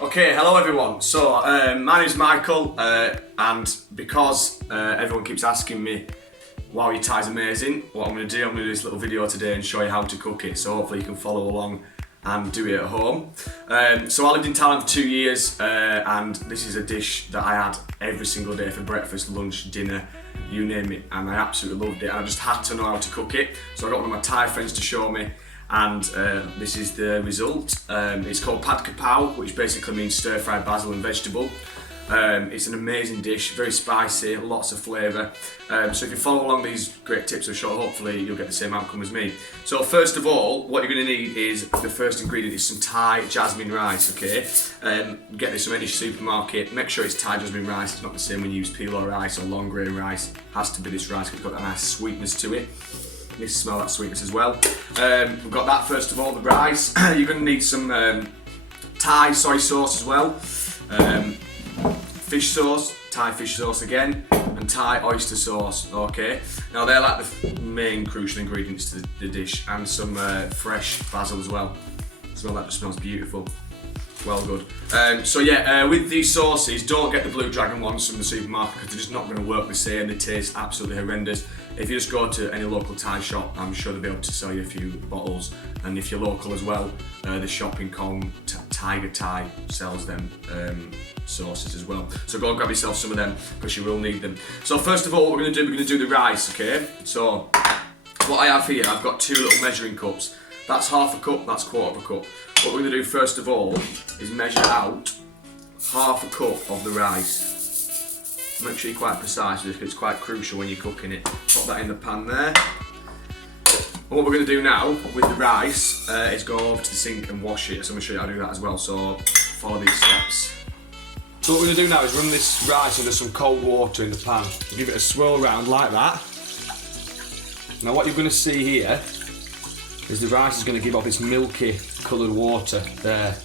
Okay, hello everyone. So, my name's Michael, and because everyone keeps asking me, wow, your Thai's amazing, what I'm going to do this little video today and show you how to cook it, so hopefully you can follow along and do it at home. So I lived in Thailand for 2 years, and this is a dish that I had every single day for breakfast, lunch, dinner, you name it, and I absolutely loved it, and I just had to know how to cook it. So I got one of my Thai friends to show me, and this is the result. It's called Kra Pao, which basically means stir-fried basil and vegetable. It's an amazing dish, very spicy, lots of flavour. So if you follow along these great tips, I'm sure hopefully you'll get the same outcome as me. So first of all, what you're going to need is, the first ingredient is some Thai jasmine rice, okay? Get this from any supermarket, make sure it's Thai jasmine rice, it's not the same when you use pilo rice or long grain rice. It has to be this rice because it's got that nice sweetness to it. You smell that sweetness as well. We've got that first of all, the rice. You're going to need some Thai soy sauce as well. Fish sauce, Thai fish sauce again, and Thai oyster sauce, okay? Now they're like the main crucial ingredients to the dish, and some fresh basil as well. Smell that, just smells beautiful. Well good. So yeah, with these sauces, don't get the Blue Dragon ones from the supermarket because they're just not going to work the same. They taste absolutely horrendous. If you just go to any local Thai shop, I'm sure they'll be able to sell you a few bottles. And if you're local as well, the shop in Kong, Tiger Thai, sells them sauces as well. So go and grab yourself some of them because you will need them. So first of all, what we're going to do the rice, okay? So what I have here, I've got 2 little measuring cups. That's half a cup, that's quarter of a cup. What we're going to do first of all is measure out half a cup of the rice. Make sure you're quite precise with this because it's quite crucial when you're cooking it. Put that in the pan there. And what we're going to do now with the rice is go over to the sink and wash it. So I'm going to show you how to do that as well, so follow these steps. So what we're going to do now is run this rice under some cold water in the pan. Give it a swirl round like that. Now what you're going to see here is the rice is going to give off this milky coloured water there.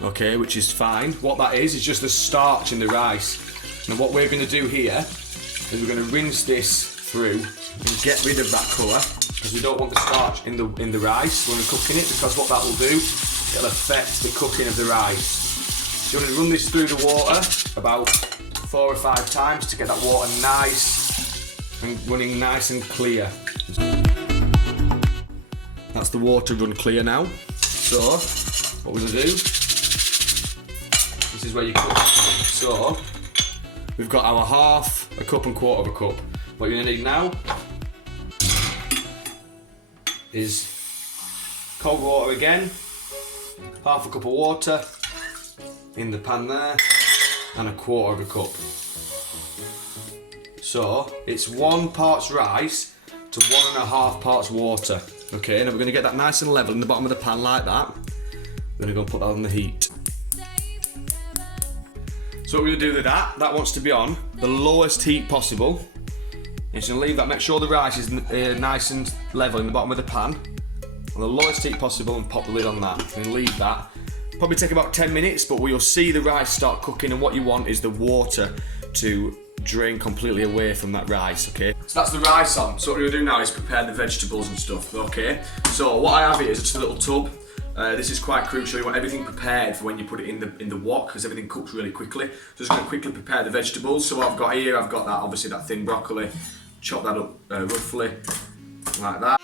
Okay, which is fine. What that is just the starch in the rice. Now what we're going to do here is we're going to rinse this through and get rid of that colour because we don't want the starch in the rice when we're cooking it, because what that will do, it'll affect the cooking of the rice. So you want to run this through the water about 4 or 5 times to get that water nice and running nice and clear. That's the water run clear now. So what we're going to do, this is where you cook. So we've got our half a cup and quarter of a cup. What you're going to need now is cold water again, half a cup of water in the pan there, and a quarter of a cup. So it's 1 part rice to 1.5 parts water. Okay, now we're going to get that nice and level in the bottom of the pan like that. We're going to go and put that on the heat. So what we're going to do with that wants to be on the lowest heat possible. You're just going to leave that, make sure the rice is nice and level in the bottom of the pan. On the lowest heat possible, and pop the lid on that. And leave that. Probably take about 10 minutes, but we'll see the rice start cooking, and what you want is the water to drain completely away from that rice, okay? So that's the rice on. So what we're going to do now is prepare the vegetables and stuff, okay? So what I have here is just a little tub. This is quite crucial. You want everything prepared for when you put it in the wok, because everything cooks really quickly. So just going to quickly prepare the vegetables. So what I've got here, I've got that, obviously that thin broccoli. Chop that up roughly like that.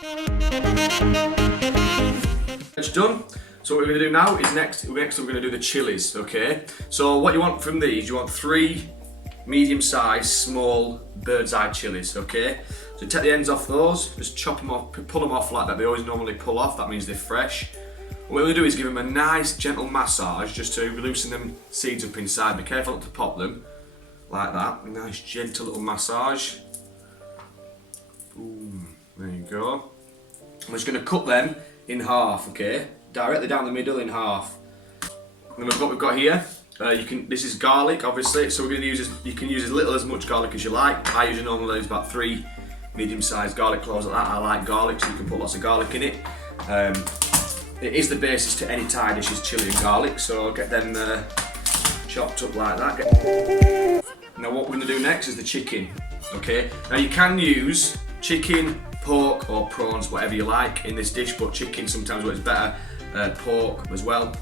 It's done. So what we're going to do now is next we're going to do the chilies, okay? So what you want from these, you want 3 medium-sized small Birds Eye Chillis, okay? So take the ends off those, just chop them off, pull them off like that. They always normally pull off, that means they're fresh. What we're going to do is give them a nice gentle massage just to loosen them seeds up inside. Be careful not to pop them like that. A nice gentle little massage. Boom, there you go. I'm just going to cut them in half, okay? Directly down the middle in half. And then we've got here, this is garlic obviously, so we're going to use you can use as little as much garlic as you like. I usually normally use about 3 medium-sized garlic cloves like that. I like garlic, so you can put lots of garlic in it. It is the basis to any Thai dish, is chilli and garlic, so get them chopped up like that. Now what we're going to do next is the chicken, okay? Now you can use chicken, pork or prawns, whatever you like in this dish, but chicken sometimes works better. pork as well.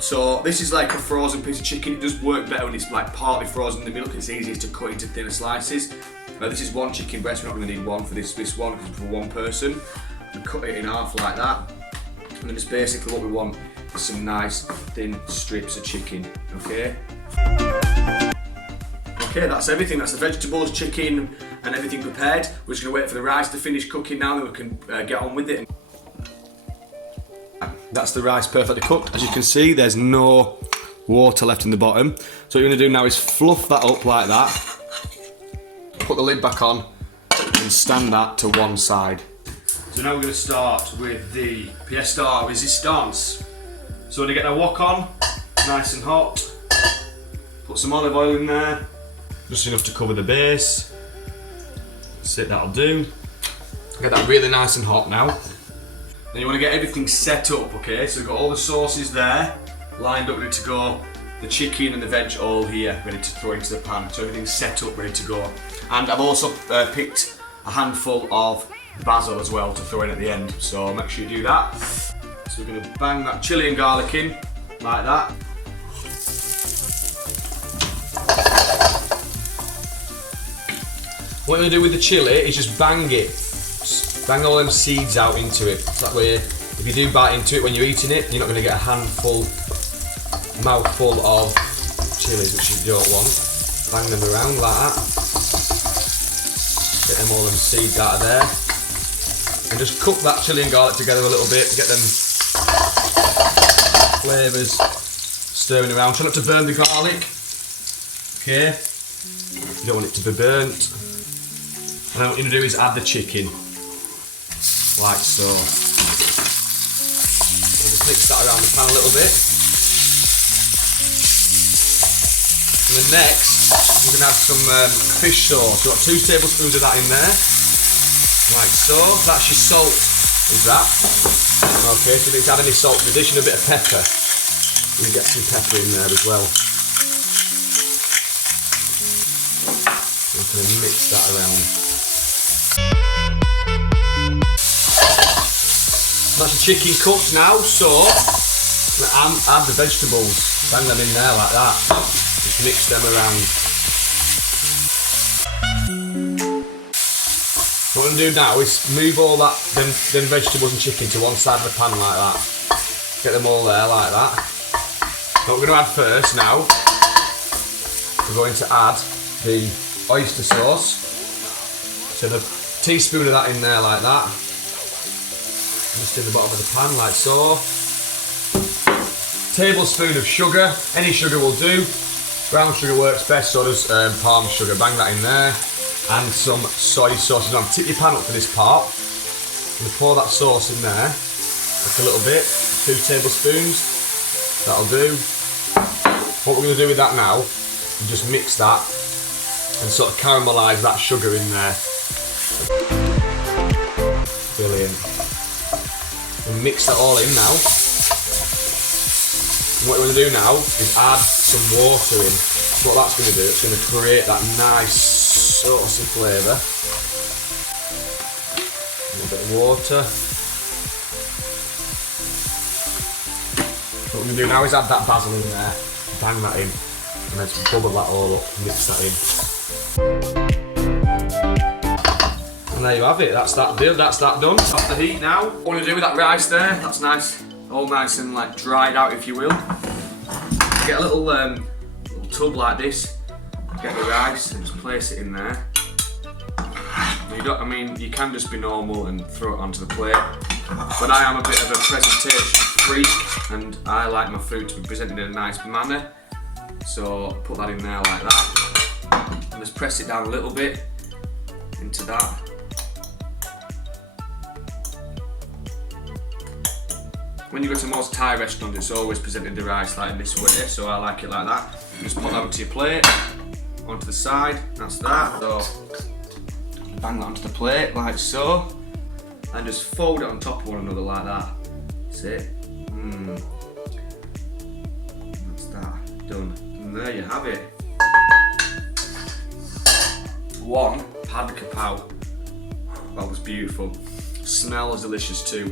So this is like a frozen piece of chicken. It does work better when it's like partly frozen in the middle because it's easier to cut into thinner slices. This is one chicken breast. We're not going to need one for this one because it's for one person. We cut it in half like that, and then it's basically what we want is some nice thin strips of chicken. Okay. Okay, that's everything. That's the vegetables, chicken, and everything prepared. We're just going to wait for the rice to finish cooking now, then we can get on with it. That's the rice perfectly cooked. As you can see, there's no water left in the bottom. So what you're going to do now is fluff that up like that, put the lid back on, and stand that to one side. So now we're going to start with the pièce de résistance. So we're going to get our wok on, nice and hot. Put some olive oil in there, just enough to cover the base. That's it, that'll do. Get that really nice and hot now. Then you want to get everything set up, okay? So we've got all the sauces there, lined up, ready to go. The chicken and the veg all here, ready to throw into the pan. So everything's set up, ready to go. And I've also picked a handful of basil as well to throw in at the end. So make sure you do that. So we're going to bang that chilli and garlic in, like that. What you're going to do with the chilli is just bang it. Just bang all them seeds out into it. So that way, if you do bite into it when you're eating it, you're not going to get a mouthful of chilies, which you don't want. Bang them around like that. Get them all them seeds out of there. And just cook that chilli and garlic together a little bit to get them flavours stirring around. Try not to burn the garlic. Okay. You don't want it to be burnt. And then what you're going to do is add the chicken, like so. We'll just mix that around the pan a little bit. And then next, we're going to have some fish sauce. We've got 2 tablespoons of that in there, like so. That's your salt, is that. Okay, so if you need to add any salt to the dish and a bit of pepper, you get some pepper in there as well. We're going to mix that around. That's the chicken cooked now, so add the vegetables, bang them in there like that, just mix them around. What I'm going to do now is move all them vegetables and chicken to one side of the pan like that, get them all there like that. What we're going to add first now, we're going to add the oyster sauce, so a teaspoon of that in there like that. Just in the bottom of the pan like so. Tablespoon of sugar, any sugar will do. Brown sugar works best, so does palm sugar. Bang that in there. And some soy sauce. Now tip your pan up for this part. I'm going to pour that sauce in there, like a little bit, 2 tablespoons. That'll do. What we're going to do with that now is just mix that and sort of caramelise that sugar in there. Brilliant. And mix that all in now. And what we're going to do now is add some water in. What that's going to do, it's going to create that nice saucy flavour. A little bit of water. What we're going to do now is add that basil in there, bang that in, and then just bubble that all up, mix that in. And there you have it, that's that done. Off the heat now. What I'm going to do with that rice there, that's nice, all nice and like dried out if you will. Get a little tub like this, get the rice and just place it in there. You can just be normal and throw it onto the plate, but I am a bit of a presentation freak and I like my food to be presented in a nice manner. So put that in there like that and just press it down a little bit into that. When you go to most Thai restaurants, it's always presented the rice like this way, so I like it like that. Just put that onto your plate, onto the side, that's that. So bang that onto the plate like so, and just fold it on top of one another like that. That's it. That's that, done. And there you have it. One pad Kra Pao. That was beautiful. Smells delicious too.